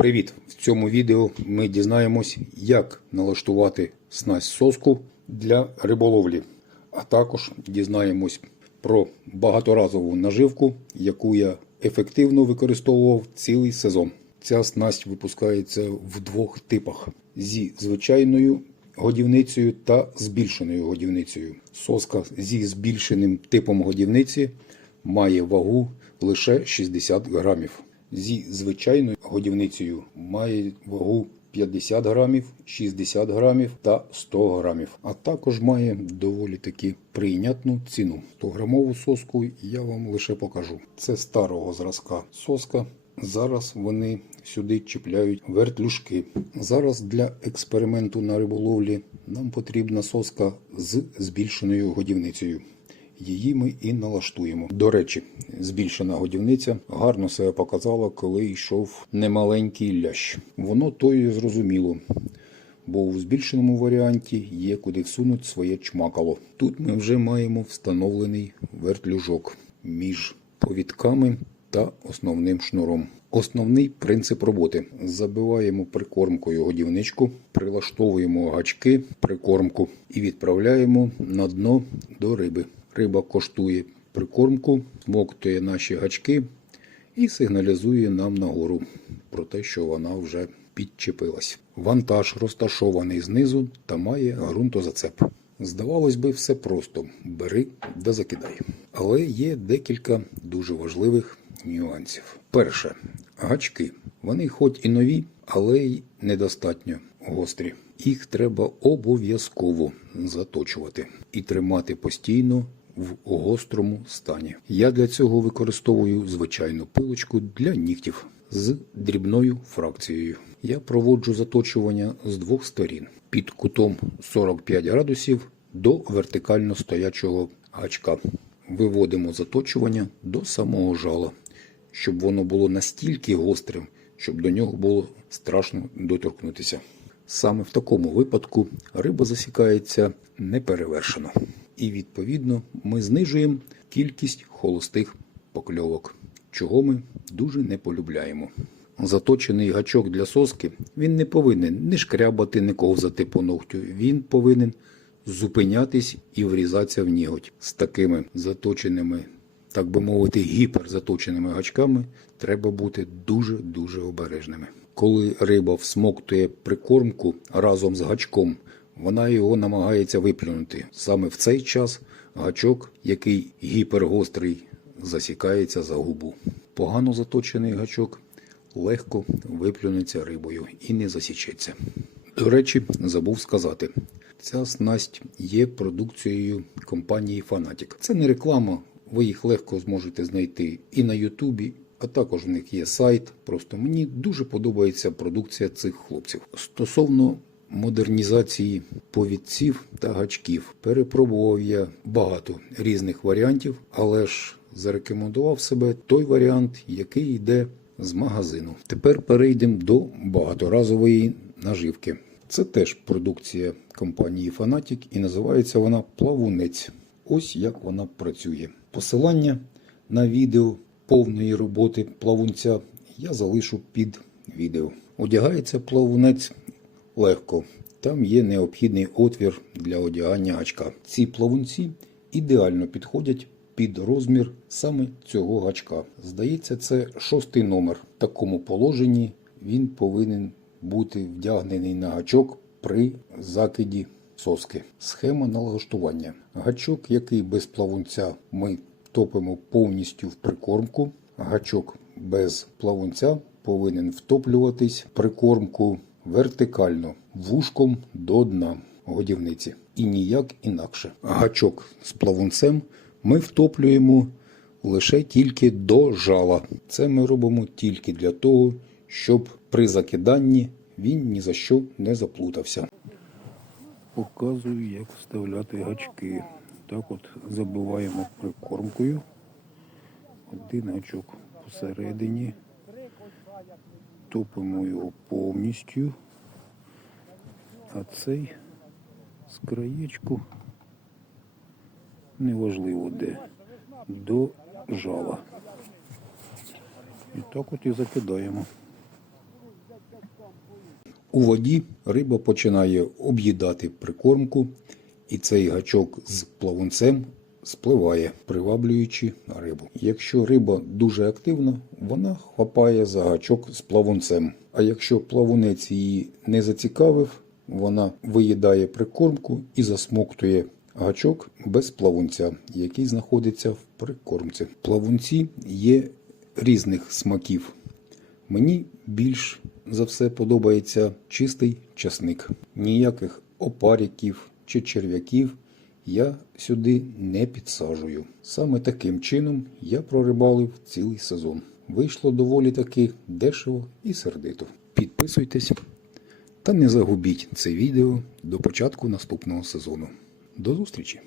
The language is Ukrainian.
Привіт! В цьому відео ми дізнаємось, як налаштувати снасть соску для риболовлі, а також дізнаємось про багаторазову наживку, яку я ефективно використовував цілий сезон. Ця снасть випускається в двох типах: зі звичайною годівницею та збільшеною годівницею. Соска зі збільшеним типом годівниці має вагу лише 60 грамів. Зі звичайною годівницею має вагу 50 грамів, 60 грамів та 100 грамів. А також має доволі таки прийнятну ціну. 100-грамову соску я вам лише покажу. Це старого зразка соска. Зараз вони сюди чіпляють вертлюжки. Зараз для експерименту на риболовлі нам потрібна соска з збільшеною годівницею. Її ми і налаштуємо. До речі, збільшена годівниця гарно себе показала, коли йшов немаленький лящ. Воно то і зрозуміло, бо в збільшеному варіанті є куди всунути своє чмакало. Тут ми вже маємо встановлений вертлюжок між повідками та основним шнуром. Основний принцип роботи: забиваємо прикормкою годівничку, прилаштовуємо гачки, прикормку і відправляємо на дно до риби. Риба коштує прикормку, смоктує наші гачки і сигналізує нам нагору про те, що вона вже підчепилась. Вантаж розташований знизу та має ґрунтозацеп. Здавалось би, все просто бери да закидай. Але є декілька дуже важливих нюансів. Перше, гачки. Вони хоч і нові, але й недостатньо гострі. Їх треба обов'язково заточувати і тримати постійно в гострому стані. Я для цього використовую звичайну пилочку для нігтів з дрібною фракцією. Я проводжу заточування з двох сторін під кутом 45 градусів до вертикально стоячого гачка. Виводимо заточування до самого жала, щоб воно було настільки гострим, щоб до нього було страшно доторкнутися. Саме в такому випадку риба засікається неперевершено. І відповідно ми знижуємо кількість холостих покльовок, чого ми дуже не полюбляємо. Заточений гачок для соски він не повинен не шкрябати, не ковзати по ногтю. Він повинен зупинятись і врізатися в ніготь. З такими заточеними, так би мовити, гіперзаточеними гачками треба бути дуже-дуже обережними. Коли риба всмоктує прикормку разом з гачком, вона його намагається виплюнути. Саме в цей час гачок, який гіпергострий, засікається за губу. Погано заточений гачок легко виплюнеться рибою і не засічеться. До речі, забув сказати. Ця снасть є продукцією компанії Fanatic. Це не реклама, ви їх легко зможете знайти і на Ютубі, а також в них є сайт. Просто мені дуже подобається продукція цих хлопців. Стосовно модернізації повідців та гачків, перепробував я багато різних варіантів, але ж зарекомендував себе той варіант, який йде з магазину. Тепер перейдемо до багаторазової наживки. Це теж продукція компанії Fanatic і називається вона Плавунець. Ось як вона працює. Посилання на відео повної роботи плавунця я залишу під відео. Одягається плавунець легко. Там є необхідний отвір для одягання гачка. Ці плавунці ідеально підходять під розмір саме цього гачка. Здається, це шостий номер. В такому положенні він повинен бути вдягнений на гачок при закиді соски. Схема налаштування. Гачок, який без плавунця ми топимо повністю в прикормку. Гачок без плавунця повинен втоплюватись прикормку вертикально вушком до дна годівниці. І ніяк інакше. Гачок з плавунцем ми втоплюємо лише тільки до жала. Це ми робимо тільки для того, щоб при закиданні він ні за що не заплутався. Показую, як вставляти гачки. Так от забиваємо прикормкою. Один гачок посередині. Топимо його повністю. А цей з краєчку неважливо де, до жала. І так от і закидаємо. У воді риба починає об'їдати прикормку, і цей гачок з плавунцем спливає, приваблюючи рибу. Якщо риба дуже активна, вона хапає за гачок з плавунцем. А якщо плавунець її не зацікавив, вона виїдає прикормку і засмоктує гачок без плавунця, який знаходиться в прикормці. Плавунці є різних смаків. Мені більш за все подобається чистий часник. Ніяких опариків чи черв'яків я сюди не підсаджую. Саме таким чином я прорибалив цілий сезон. Вийшло доволі таки дешево і сердито. Підписуйтесь та не загубіть це відео до початку наступного сезону. До зустрічі!